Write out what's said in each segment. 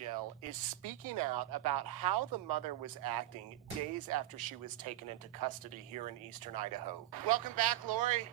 Jail is speaking out about how the mother was acting days after she was taken into custody here in eastern Idaho. Welcome back, Lori.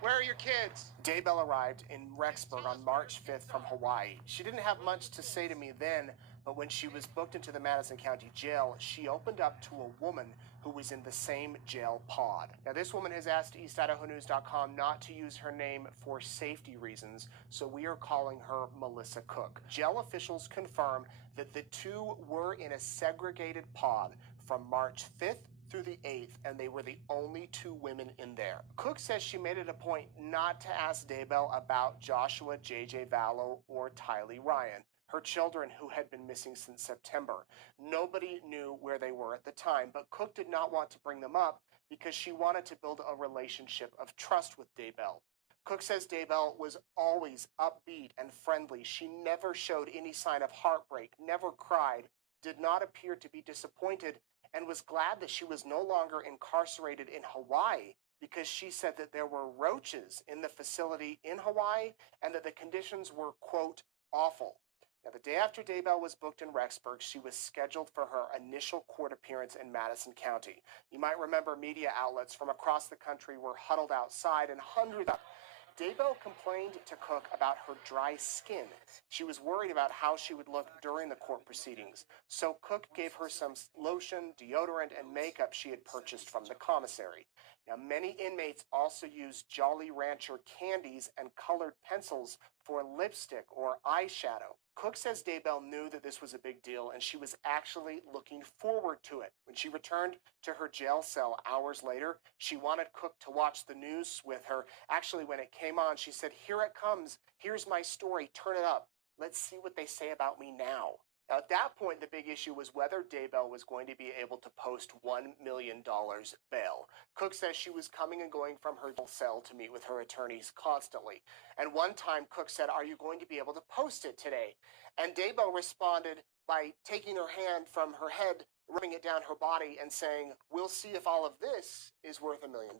Where are your kids? Daybell arrived in Rexburg on March 5th from Hawaii. She didn't have much to say to me then, but when she was booked into the Madison County Jail, she opened up to a woman who was in the same jail pod. Now, this woman has asked EastIdahoNews.com not to use her name for safety reasons, so we are calling her Melissa Cook. Jail officials confirm that the two were in a segregated pod from March 5th through the 8th, and they were the only two women in there. Cook says she made it a point not to ask Daybell about Joshua J.J. Vallow or Tylee Ryan, her children who had been missing since September. Nobody knew where they were at the time, but Cook did not want to bring them up because she wanted to build a relationship of trust with Daybell. Cook says Daybell was always upbeat and friendly. She never showed any sign of heartbreak, never cried, did not appear to be disappointed, and was glad that she was no longer incarcerated in Hawaii because she said that there were roaches in the facility in Hawaii and that the conditions were, quote, awful. Now, the day after Daybell was booked in Rexburg, she was scheduled for her initial court appearance in Madison County. You might remember media outlets from across the country were huddled outside, and hundreds of Daybell complained to Cook about her dry skin. She was worried about how she would look during the court proceedings, so Cook gave her some lotion, deodorant, and makeup she had purchased from the commissary. Now, many inmates also use Jolly Rancher candies and colored pencils for lipstick or eyeshadow. Cook says Daybell knew that this was a big deal, and she was actually looking forward to it. When she returned to her jail cell hours later, she wanted Cook to watch the news with her. Actually, when it came on, she said, "Here it comes. Here's my story. Turn it up. Let's see what they say about me now." Now, at that point, the big issue was whether Daybell was going to be able to post $1 million bail. Cook says she was coming and going from her cell to meet with her attorneys constantly. And one time, Cook said, "Are you going to be able to post it today?" And Daybell responded by taking her hand from her head, rubbing it down her body, and saying, "We'll see if all of this is worth $1 million."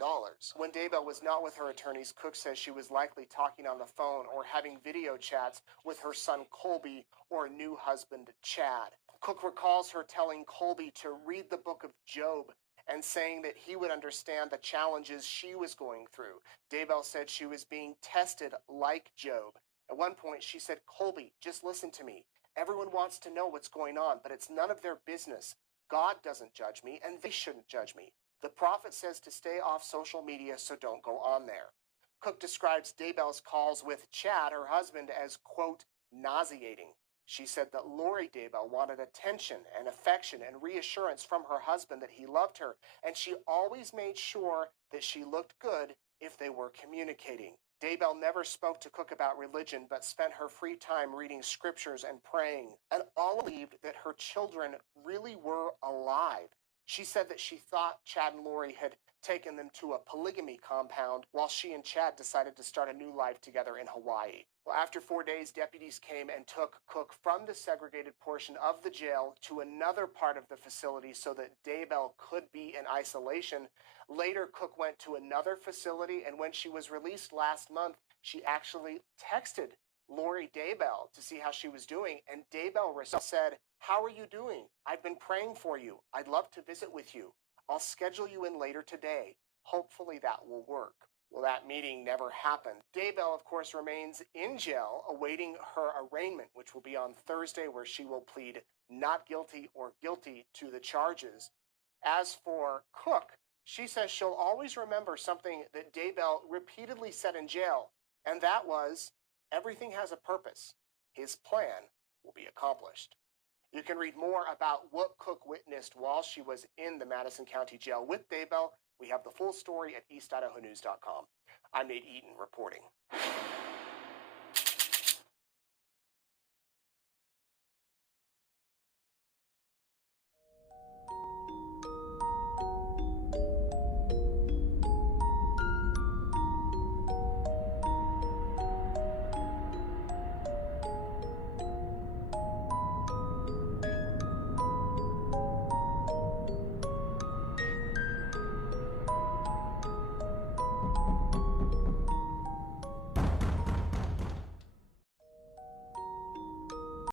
When Daybell was not with her attorneys, Cook says she was likely talking on the phone or having video chats with her son Colby or new husband Chad. Cook recalls her telling Colby to read the book of Job and saying that he would understand the challenges she was going through. Daybell said she was being tested like Job. At one point, she said, "Colby, just listen to me. Everyone wants to know what's going on, but it's none of their business. God doesn't judge me, and they shouldn't judge me. The prophet says to stay off social media, so don't go on there." Cook describes Daybell's calls with Chad, her husband, as, quote, nauseating. She said that Lori Daybell wanted attention and affection and reassurance from her husband that he loved her, and she always made sure that she looked good if they were communicating. Daybell never spoke to Cook about religion, but spent her free time reading scriptures and praying, and all believed that her children really were alive. She said that she thought Chad and Lori had taken them to a polygamy compound while she and Chad decided to start a new life together in Hawaii. Well, after 4 days, deputies came and took Cook from the segregated portion of the jail to another part of the facility so that Daybell could be in isolation. Later, Cook went to another facility, and when she was released last month, she actually texted Lori Daybell to see how she was doing, and Daybell said, "How are you doing? I've been praying for you. I'd love to visit with you. I'll schedule you in later today. Hopefully that will work." Well, that meeting never happened. Daybell, of course, remains in jail awaiting her arraignment, which will be on Thursday, where she will plead not guilty or guilty to the charges. As for Cook, she says she'll always remember something that Daybell repeatedly said in jail, and that was, everything has a purpose. His plan will be accomplished. You can read more about what Cook witnessed while she was in the Madison County Jail with Daybell. We have the full story at EastIdahoNews.com. I'm Nate Eaton reporting.